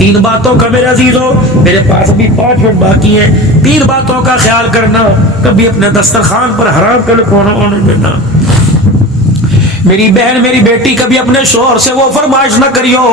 تین باتوں کا میرے عزیزو، میرے پاس ابھی 5 منٹ باقی ہیں، 3 باتوں کا خیال کرنا، کبھی اپنے دسترخوان پر حرام کا لقمہ ہونے دینا۔ میری بہن میری بیٹی، کبھی اپنے شوہر سے وہ فرمائش نہ کریو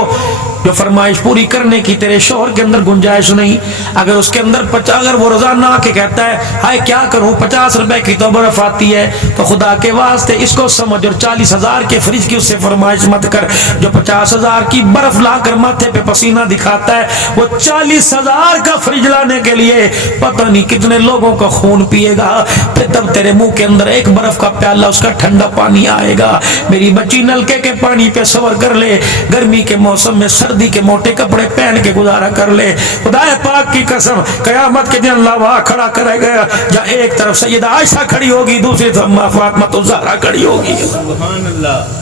جو فرمائش پوری کرنے کی تیرے شوہر کے اندر گنجائش نہیں۔ اگر اس کے اندر اگر وہ روزانہ آ کے کہتا ہے ہائے کیا کروں 50 روپے کی تو برف آتی ہے، تو خدا کے واسطے اس کو سمجھ اور 40,000 کے فریج کی اس سے فرمائش مت کر۔ جو 50,000 کی برف لا کر ماتھے پہ پسینہ دکھاتا ہے، وہ 40,000 کا فریج لانے کے لیے پتہ نہیں کتنے لوگوں کا خون پیے گا، پھر تب تیرے منہ کے اندر ایک برف کا پیالہ اس کا ٹھنڈا پانی آئے گا۔ میری بچی نلکے کے پانی پہ صبر کر لے، گرمی کے موسم میں سردی کے موٹے کپڑے پہن کے گزارا کر لے۔ خدا پاک کی قسم قیامت کے دن اللہ وہاں کھڑا کرے گا جہاں ایک طرف سیدہ عائشہ کھڑی ہوگی، دوسری طرف اماں فاطمہ الزہرا کھڑی ہوگی۔ سبحان اللہ۔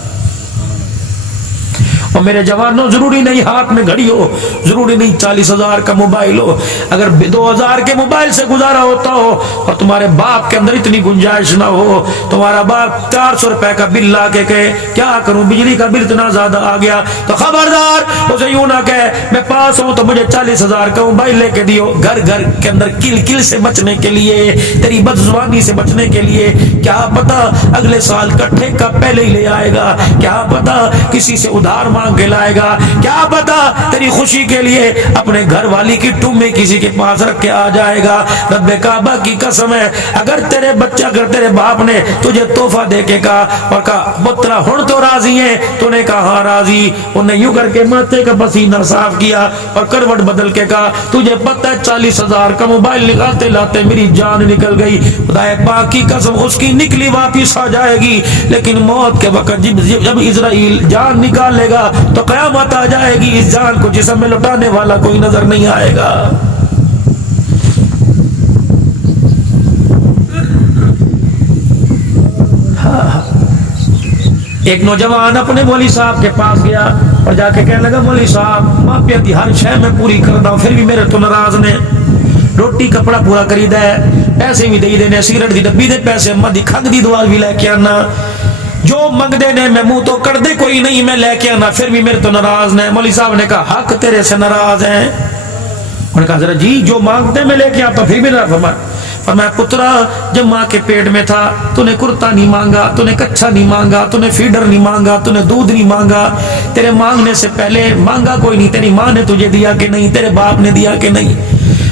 اور میرے جوانوں، ضروری نہیں ہاتھ میں گھڑی ہو، ضروری نہیں 40,000 کا موبائل ہو، اگر 2,000 کے موبائل سے گزارا ہوتا ہو اور تمہارے باپ کے اندر اتنی گنجائش نہ ہو، تمہارا باپ 400 روپے کا بل لا کے کہے کیا کروں بجلی کا بل اتنا زیادہ آ گیا، تو خبردار اسے یوں نہ کہے میں پاس ہوں تو مجھے 40,000 کا موبائل لے کے دیو۔ گھر گھر کے اندر کل کل سے بچنے کے لیے، تیری بدزبانی سے بچنے کے لیے، کیا پتا اگلے سال کا ٹھیکہ پہلے ہی لے آئے گا، کیا پتا کسی سے ادھار مانگ کے لائے گا، کیا پتا تیری خوشی کے لیے اپنے گھر والی کی ٹومے کسی کے پاس رکھ کے آ جائے گا۔ رب کعبہ کی قسم ہے، اگر تیرے بچہ، اگر تیرے باپ نے تجھے تحفہ دے کے کہا اور کہا پترا ہن تو راضی ہے، تو نے کہا ہاں راضی، انہیں یوں کر کے ماتھے کا پسینہ صاف کیا اور کروٹ بدل کے کہا تجھے پتہ ہے 40,000 کا موبائل نکالتے لاتے میری جان نکل گئی، خدا پاک کی قسم اس کی نکلی واپس آ جائے گی، لیکن موت کے وقت جب اسرائیل جان نکالے گا تو قیامت آ جائے گی، اس جان کو جسم میں لٹانے والا کوئی نظر نہیں آئے گا۔ ایک نوجوان اپنے مولوی صاحب کے پاس گیا اور جا کے کہنے لگا مولوی صاحب ماپیا دی ہر شے میں پوری کردا ہوں، پھر بھی میرے تو ناراض نے، روٹی کپڑا پورا کریدا ہے، پیسے بھی دئی دینے، سگریٹ دی ڈبی دے پیسے، اما دی کھنگ دی دوا بھی لے کے آنا، جو منگ دے نے میں منہ تو کر دے کوئی نہیں میں لے کے آنا، پھر بھی میرے تو ناراض نے۔ مولوی صاحب نے کہا حق تیرے سے ناراض ہیں۔ انہوں نے کہا ذرا جی جو مانگتے میں لے کے آتا پھر بھی ناراض۔ فرمایا پترا جب ماں کے پیٹ میں تھا تو نے کرتا نہیں مانگا، تو نے کچھا نہیں مانگا، تو نے فیڈر نہیں مانگا، تو نے دودھ نہیں مانگا، تیرے مانگنے سے پہلے مانگا کوئی نہیں، تیری ماں نے تجھے دیا کہ نہیں، تیرے باپ نے دیا کہ نہیں،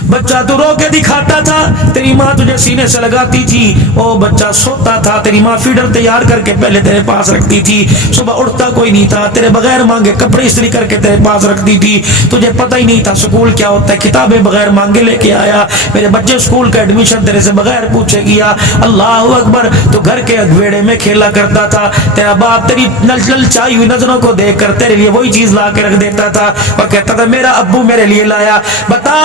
بچہ تو رو کے دکھاتا تھا، تیری ماں تجھے سینے سے لگاتی تھی، وہ بچہ سوتا تھا، تیری ماں فیڈر تیار کر کے پہلے تیرے پاس رکھتی تھی، صبح اٹھتا کوئی نہیں تھا، تیرے بغیر مانگے کپڑے استری کر کے تیرے پاس رکھتی تھی، تجھے پتہ ہی نہیں تھا سکول کیا ہوتا ہے، کتابیں بغیر مانگے لے کے آیا، میرے بچے سکول کا ایڈمیشن تیرے سے بغیر پوچھے گیا، اللہ اکبر، تو گھر کے اگویڑے میں کھیلا کرتا تھا، تیرا باپ تیری للچائی ہوئی نظروں کو دیکھ کر تیرے لیے وہی چیز لا کے رکھ دیتا تھا اور کہتا تھا میرا ابو میرے لیے لایا۔ بتا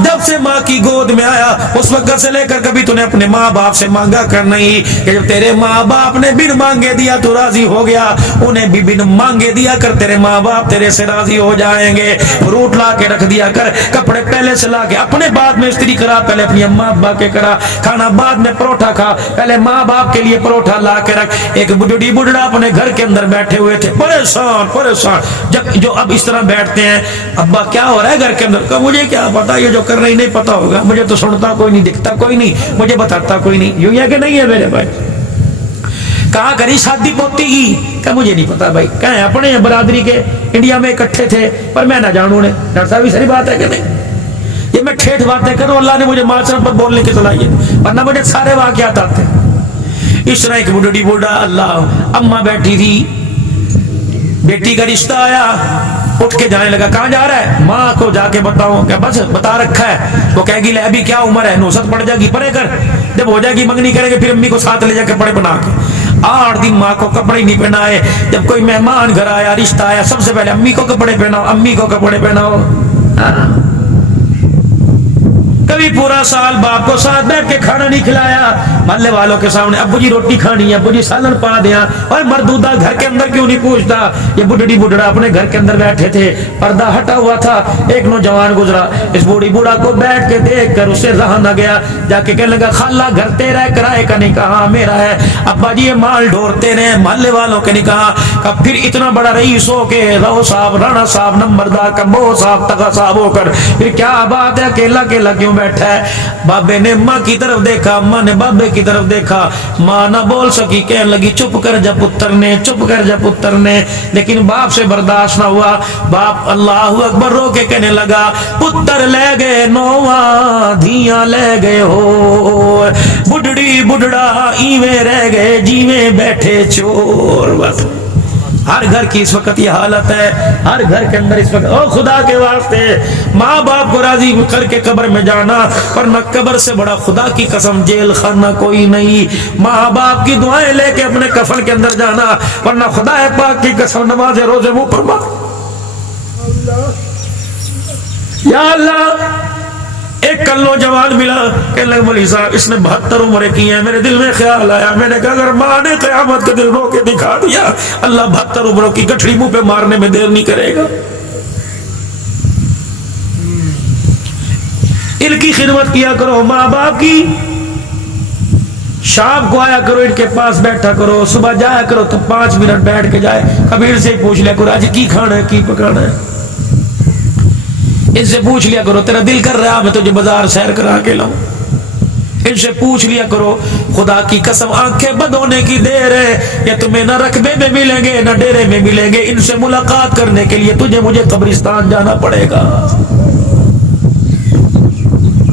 جب سے ماں کی گود میں آیا اس وقت سے لے کر کبھی تو نے اپنے ماں باپ سے مانگا کر نہیں، کہ جب تیرے ماں باپ نے بن مانگے دیا تو راضی ہو گیا، انہیں بھی بن مانگے دیا کر، تیرے ماں باپ تیرے سے راضی ہو جائیں گے۔ فروٹ لا کے رکھ دیا کر، کپڑے پہلے سے لا کے اپنے بعد میں استری کرا، پہلے اپنی اماں ابا کے کرا، کھانا بعد میں پروٹھا کھا، پہلے ماں باپ کے لیے پروٹھا لا کے رکھ۔ ایک بڈھی بڈھڑا اپنے گھر کے اندر بیٹھے ہوئے تھے پریشان، جو اب اس طرح بیٹھتے ہیں ابا کیا ہو رہا ہے گھر کے اندر، کہا مجھے کیا پتا، یہ جو کر رہی نہیں پتا ہوگا، مجھے تو سنتا کوئی نہیں، دکھتا کوئی نہیں، مجھے بتاتا کوئی نہیں، یوں ہے کہ نہیں ہے میرے بھائی؟ کہاں کری شادی پوتی کی، کہ مجھے نہیں پتا بھائی، کہیں اپنے برادری کے انڈیا میں اکٹھے تھے پر میں نہ جانوں نے، ڈاکٹر صاحب صحیح بات ہے کہ نہیں؟ یہ میں ٹھیٹھ باتیں کروں، اللہ نے مجھے معاشرت پر بولنے کی صلاحیت، ورنہ مجھے سارے واقعات آتے ہیں۔ اس طرح ایک بڈھی بوڑھا اللہ اماں بیٹھی تھی، بیٹی کا رشتہ آیا، اٹھ کے جانے لگا، کہاں جا رہا ہے؟ ماں کو جا کے بتاؤں، کہ بس بتا رکھا ہے، وہ کہے گی لے ابھی کیا عمر ہے، نوست پڑ جائے گی، پڑے کر، جب ہو جائے گی منگنی کرے گی پھر امی کو ساتھ لے جا کے کپڑے پہنا کے، 8 دن ماں کو کپڑے نہیں پہنائے، جب کوئی مہمان گھر آیا رشتہ آیا سب سے پہلے امی کو کپڑے پہناؤ، امی کو کپڑے پہناؤ، کبھی پورا سال باپ کو ساتھ بیٹھ کے کھانا نہیں کھلایا، محلے والوں کے سامنے ابو جی روٹی کھانی ہے، ابو جی سالن پا دیا، اور مردودہ گھر کے اندر کیوں نہیں پوچھتا؟ یہ بڈھڑی بڈھڑا اپنے گھر کے اندر بیٹھے تھے، پردہ ہٹا ہوا تھا، ایک نوجوان گزرا، اس بوڑھی بوڑھا کو بیٹھ کے دیکھ کر اسے رہا نہ گیا، جا کے کہنے لگا خالہ گھر تیرا ہے کرائے کا نہیں؟ کہا میرا ہے۔ ابا جی یہ مال ڈھورتے نے، محلے والوں کے نہیں کہا۔ پھر اتنا بڑا رئیس ہو کے رو صاحب، رانا صاحب، نمبردار، کمبو صاحب، تگا صاحب ہو کر پھر کیا بات ہے اکیلا اکیلا کیوں بیٹھا ہے؟ بابے نے ماں کی طرف دیکھا، ماں نے بابے کی طرف دیکھا، ماں نہ بول سکی، کہنے لگی چپ کر جا پتر نے، چپ کر جا پتر نے، لیکن باپ سے برداشت نہ ہوا۔ باپ اللہ اکبر رو کے کہنے لگا پتر لے گئے نواں دھیاں لے گئے ہو، بڈھڑی بڈھڑا ایویں رہ گئے جیویں بیٹھے چور۔ بس ہر گھر کی اس وقت یہ حالت ہے، ہر گھر کے اندر اس وقت۔ او خدا کے واسطے ماں باپ کو راضی کر کے قبر میں جانا، ورنہ قبر سے بڑا خدا کی قسم جیل خانہ کوئی نہیں۔ ماں باپ کی دعائیں لے کے اپنے کفن کے اندر جانا، ورنہ خدا پاک کی قسم نماز روزے منہ پر مار۔ یا اللہ، ایک کل نوجوان ملا، کہنے لگا مولوی صاحب اس نے 72 عمریں کی ہیں۔ میرے دل میں خیال آیا، میں نے کہا اگر ماں نے قیامت کے دن رو کے دکھا دیا، اللہ 72 عمروں کی گٹھڑی منہ پہ مارنے میں دیر نہیں کرے گا۔ ان کی خدمت کیا کرو، ماں باپ کی۔ شام کو آیا کرو، ان کے پاس بیٹھا کرو، صبح جایا کرو تو 5 منٹ بیٹھ کے جائے، کبیر سے پوچھ لیا کرو آج کی کھانا ہے، کی پکانا ہے۔ ان سے پوچھ لیا کرو تیرا دل کر رہا میں تجھے بازار سیر کرا کے لاؤں۔ ان سے پوچھ لیا کرو، خدا کی قسم آنکھیں بند ہونے کی دیر ہے، یا تمہیں نہ رقبے میں ملیں گے نہ ڈیرے میں ملیں گے، ان سے ملاقات کرنے کے لیے تجھے مجھے قبرستان جانا پڑے گا۔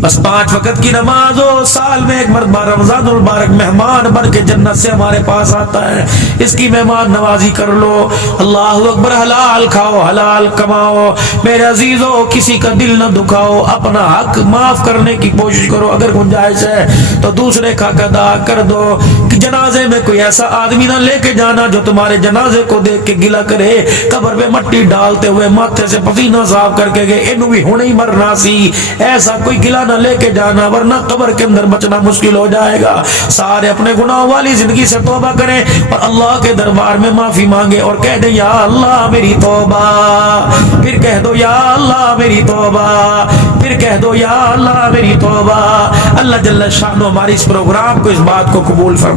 بس 5 وقت کی نماز ہو، سال میں ایک مرتبہ رمضان المبارک مہمان بن کے جنت سے ہمارے پاس آتا ہے، اس کی مہمان نوازی کر لو۔ اللہ اکبر، حلال کھاؤ، حلال کماؤ، میرے عزیزو کسی کا دل نہ دکھاؤ، اپنا حق معاف کرنے کی کوشش کرو، اگر گنجائش ہے تو دوسرے کا ادا کر دو۔ کہ جنازے میں کوئی ایسا آدمی نہ لے کے جانا جو تمہارے جنازے کو دیکھ کے گلا کرے، قبر پہ مٹی ڈالتے ہوئے ماتھے سے پسینہ صاف کر کے گئے انہوں بھی ہونے ہی مرنا سی، ایسا کوئی گلا نہ لے کے جانا، ورنہ قبر کے اندر بچنا مشکل ہو جائے گا۔ سارے اپنے گناہوں والی زندگی سے توبہ کریں اور اللہ کے دربار میں معافی مانگے اور کہہ دیں یا اللہ میری توبہ، پھر کہہ دو یا اللہ میری توبہ، پھر کہہ دو یا اللہ میری توبہ۔ اللہ جل شانہ ہماری اس پروگرام کو، اس بات کو قبول فرما۔